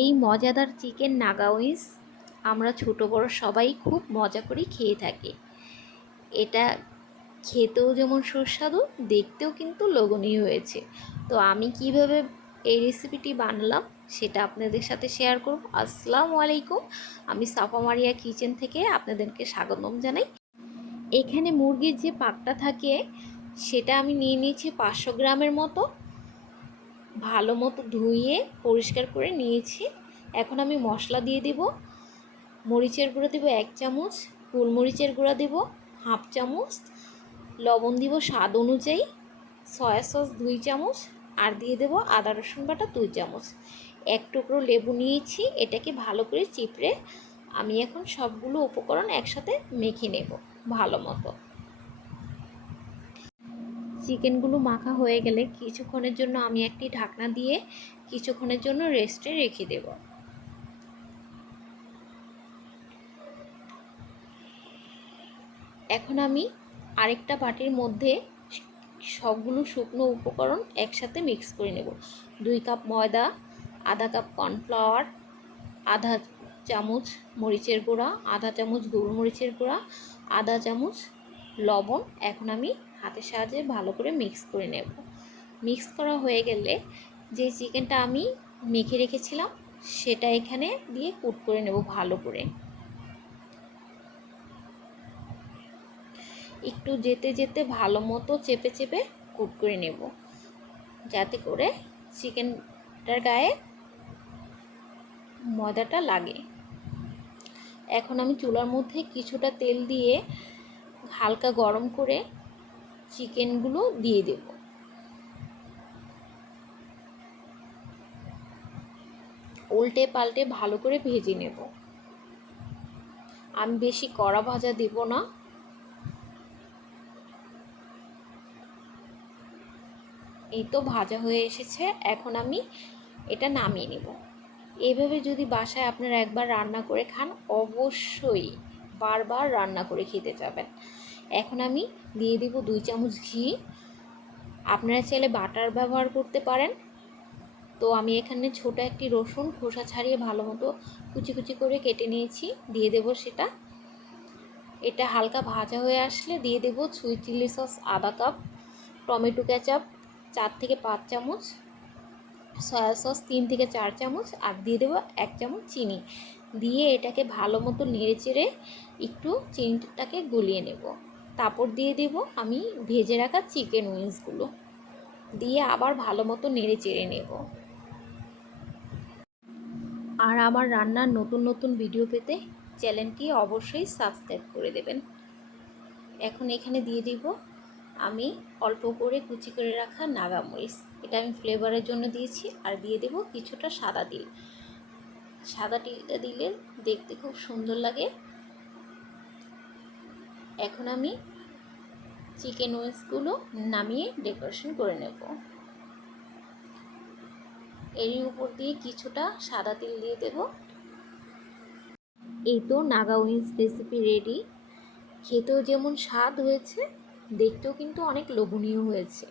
এই মজাদার চিকেন নাগাউইস আমরা ছোটো বড় সবাই খুব মজা করে খেয়ে থাকি। এটা খেতেও যেমন সুস্বাদু, দেখতেও কিন্তু লোভনীয় হয়েছে। তো আমি কীভাবে এই রেসিপিটি বানালাম সেটা আপনাদের সাথে শেয়ার করব। আসসালামু আলাইকুম, আমি সাফা মারিয়া কিচেন থেকে আপনাদেরকে স্বাগতম জানাই। এখানে মুরগির যে পাকটা থাকে, সেটা আমি নিয়ে নিয়েছি পাঁচশো গ্রামের মতো। ভালো মতো ধুয়ে পরিষ্কার করে নিয়েছি। এখন আমি মশলা দিয়ে দেব। মরিচের গুঁড়ো দেবো এক চামচ, গোলমরিচের গুঁড়া দেবো হাফ চামচ, লবণ দিব স্বাদ অনুযায়ী, সয়া সস দুই চামচ, আর দিয়ে দেবো আদা রসুন বাটা দুই চামচ। এক টুকরো লেবু নিয়েছি, এটাকে ভালো করে চিপড়ে আমি এখন সবগুলো উপকরণ একসাথে মেখে নেব ভালো মতো। চিকেনগুলো মাখা হয়ে গেলে কিছুক্ষণের জন্য আমি একটি ঢাকনা দিয়ে কিছুক্ষণের জন্য রেস্টে রেখে দেব। এখন আমি আরেকটা বাটির মধ্যে সবগুলো শুকনো উপকরণ একসাথে মিক্স করে নেব। দুই কাপ ময়দা, আধা কাপ কর্নফ্লাওয়ার আধা চামচ মরিচের গুঁড়া, আধা চামচ গোলমরিচের গুঁড়া, আধা চামচ লবণ এখন আমি হাতের সাহায্যে ভালো করে মিক্স করে নেব। মিক্স করা হয়ে গেলে যে চিকেনটা আমি মেখে রেখেছিলাম, সেটা এখানে দিয়ে কুট করে নেব ভালো করে। একটু যেতে যেতে ভালো মতো চেপে চেপে কুট করে নেব, যাতে করে চিকেনটার গায়ে ময়দাটা লাগে। এখন আমি চুলার মধ্যে কিছুটা তেল দিয়ে হালকা গরম করে চিকেনগুলো দিয়ে দেব। উল্টে পাল্টে ভালো করে ভেজে নেব। আমি বেশি কড়া ভাজা দেব না। এই তো ভাজা হয়ে এসেছে, এখন আমি এটা নামিয়ে নেব। এইভাবে যদি বাসায় আপনারা একবার রান্না করে খান, অবশ্যই বারবার রান্না করে খেতে যাবেন। এখন আমি দিয়ে দিব দুই চামচ ঘি। আপনারা চাইলে বাটার ব্যবহার করতে পারেন। তো আমি এখানে ছোট একটি রসুন খোসা ছাড়িয়ে ভালো মতো কুচি কুচি করে কেটে নিয়েছি। দিয়ে দেব সেটা। এটা হালকা ভাজা হয়ে আসলে দিয়ে দেব সুইট চিলি সস আধা কাপ, টমেটো কেচাপ চার থেকে পাঁচ চামচ, সয়া সস তিন থেকে চার চামচ আর দিয়ে দেবো এক চামচ চিনি। দিয়ে এটাকে ভালো মতো নেড়ে চেড়ে একটু চিনিটাকে গলিয়ে নেব। তারপর দিয়ে দেব আমি ভেজে রাখা চিকেন উইংসগুলো দিয়ে আবার ভালো মতো নেড়ে চেড়ে নেব। আর আমার রান্নার নতুন নতুন ভিডিও পেতে চ্যানেলটি অবশ্যই সাবস্ক্রাইব করে দেবেন। এখন এখানে দিয়ে দিব আমি অল্প করে কুচি করে রাখা নাগামরিচ এটা আমি ফ্লেভারের জন্য দিয়েছি আর দিয়ে দেব কিছুটা সাদা তিল। সাদা তিলটা দিলে দেখতে খুব সুন্দর লাগে। এখন আমি চিকেন উইংসগুলো নামিয়ে ডেকোরেশন করে নেব। এরই উপর দিয়ে কিছুটা সাদা তেল দিয়ে দেব। এই তো নাগা উইংস রেসিপি রেডি খেতেও যেমন স্বাদ হয়েছে, দেখতেও কিন্তু অনেক লোভনীয় হয়েছে।